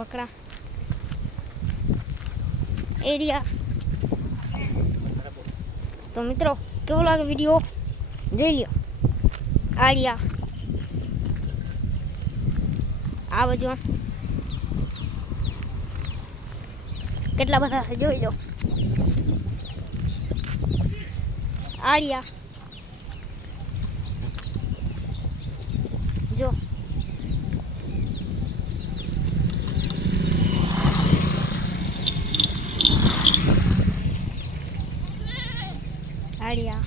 બકરા એરિયા. તો મિત્રો કેવો લાગે વિડીયો જોઈ લ્યો. આરિયા આ બાજુ કેટલા બધા છે જોઈ લો. આરિયા જો આરિયા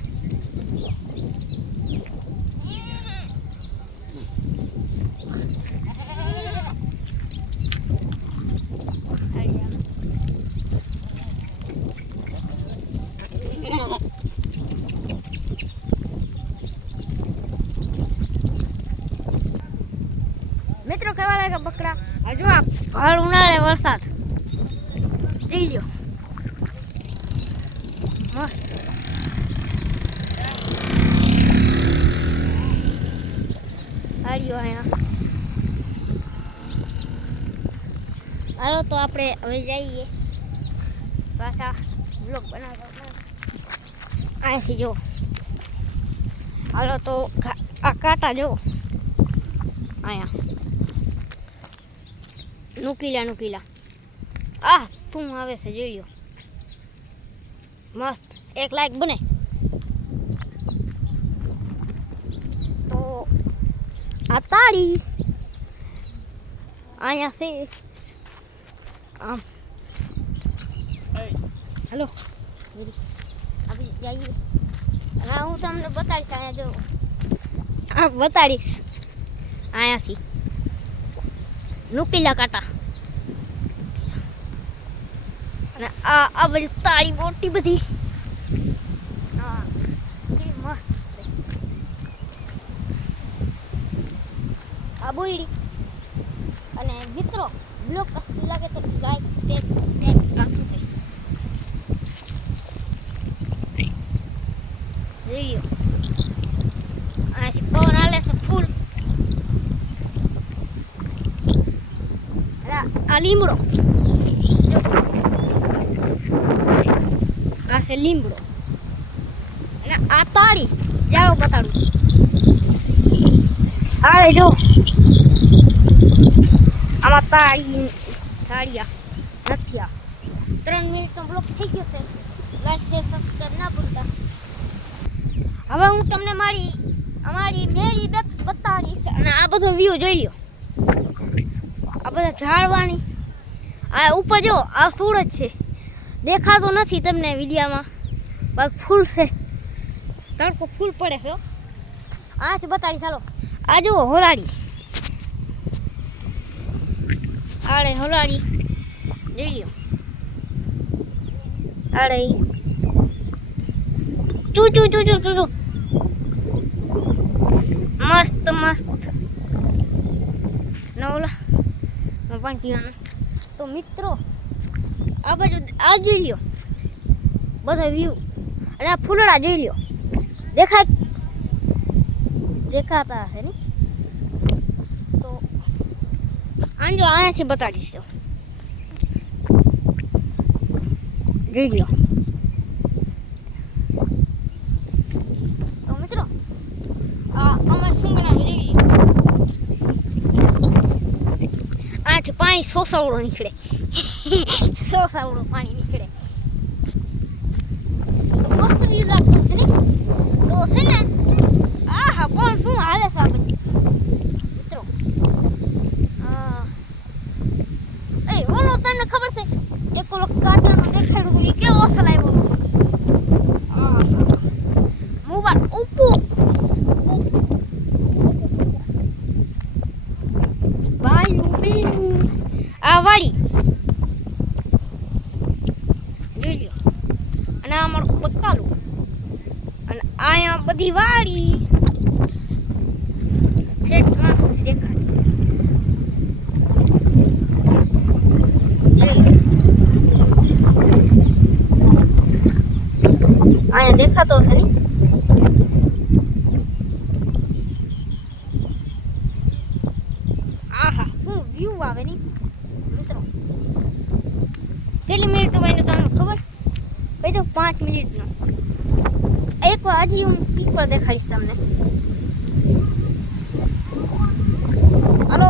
મિત્રો કેવા લાગે બકરા. હજુ આ ભર ઉનાળે વરસાદ જોઈ લો મસ્ત. અહીંયા હાલો તો આપણે હવે જઈએ પાછા બ્લોગ બનાવતા. અહીંથી જો હાલો તો આ કાંટા જો અહીંયા નુકીલા શું આવે છે જોઈ લો મસ્ત. એક લાઈક બને તો આ તાળી અહીંયા છે આમ. હેલો આવી જઈએ અને હું તમને બતાડીશ. અહીંયા જો બતાડીશ અહીંયાથી નુકીલા કાંટા અને આ બધી તાળી મોટી બધી કેવી મસ્ત છે. આ બોયડી અને મિત્રો બ્લોગ લાગે તો લાઈક શેર નાખજો. જોઈએ અહીંથી પવન હાલે છે ફૂલ. આ લીમડો આ છે લીમડો અને આ તાળી જાળો બતાડું. આરે જો આમાં તાળિયા નથી. આ 3 મિનિટનો બ્લોક થઈ ગયો છે. લાઈક શેર સબસ્ક્રાઇબ ના ભૂલતા. હવે હું તમને અમારી મેળી બતાડીશ અને આ બધો વ્યૂ જોઈ લ્યો. આ બધા ઝાડવાની આ ઉપર જો આ સૂરજ છે દેખાતો નથી તમને વિડીયામાં. બસ ફૂલ છે તડકો ફૂલ પડે છે. આથી બતાડી ચાલો. આ જુઓ હોલાડી આડે હોલાડી જોઈ લ્યો. આડે ચૂ ચૂ ચૂ ચૂ ચૂ મસ્ત મસ્ત નવલા પણ પીવાનું. તો મિત્રો આ બાજુ આ જોઈ લ્યો બધા વ્યૂ અને આ ફૂલડા જોઈ લ્યો. દેખાતા હશે ને તો આંજો આનાથી બતાડીશ. જોઈ લ્યો. તો મિત્રો અમે શું બનાવી જોઈ લ્યો. આનાથી પાણી સોસાવડો નીકળે. સોસાવડો પાણી નીકળે તો મસ્ત વ્યૂ લાગતો છે ને. તો છે ને આહા પણ શું હાલે છે આ બધી મિત્રો. ઓલો તમને ખબર છે એક ઓલો કાટલાનો દેખાડ્યું એ કેવો અસલ આવ્યો મોબાઈલ ઓપ્પો ભાઈ બેનું આ વાડી જોઈ લ્યો. અને આ અમારું બકાલું અને અહીંયા બધી વાડી ઠેઠ ઘાસ સુધી દેખાતી. અહીંયા દેખાતો હશે ને. આહા શું વ્યૂ આવે ને. કેટલો વાગ્યો તમને ખબર? કહી દઉં 5 મિનિટનો. એક વાર હજી હું પીપર દેખાડીશ તમને. હલો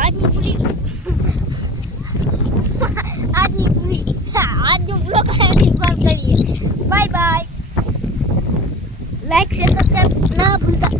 આજની પૂરી આજનો બ્લોગ અહીંથી બંધ કરીએ. Bye bye. Like share subscribe ના ભૂલતા.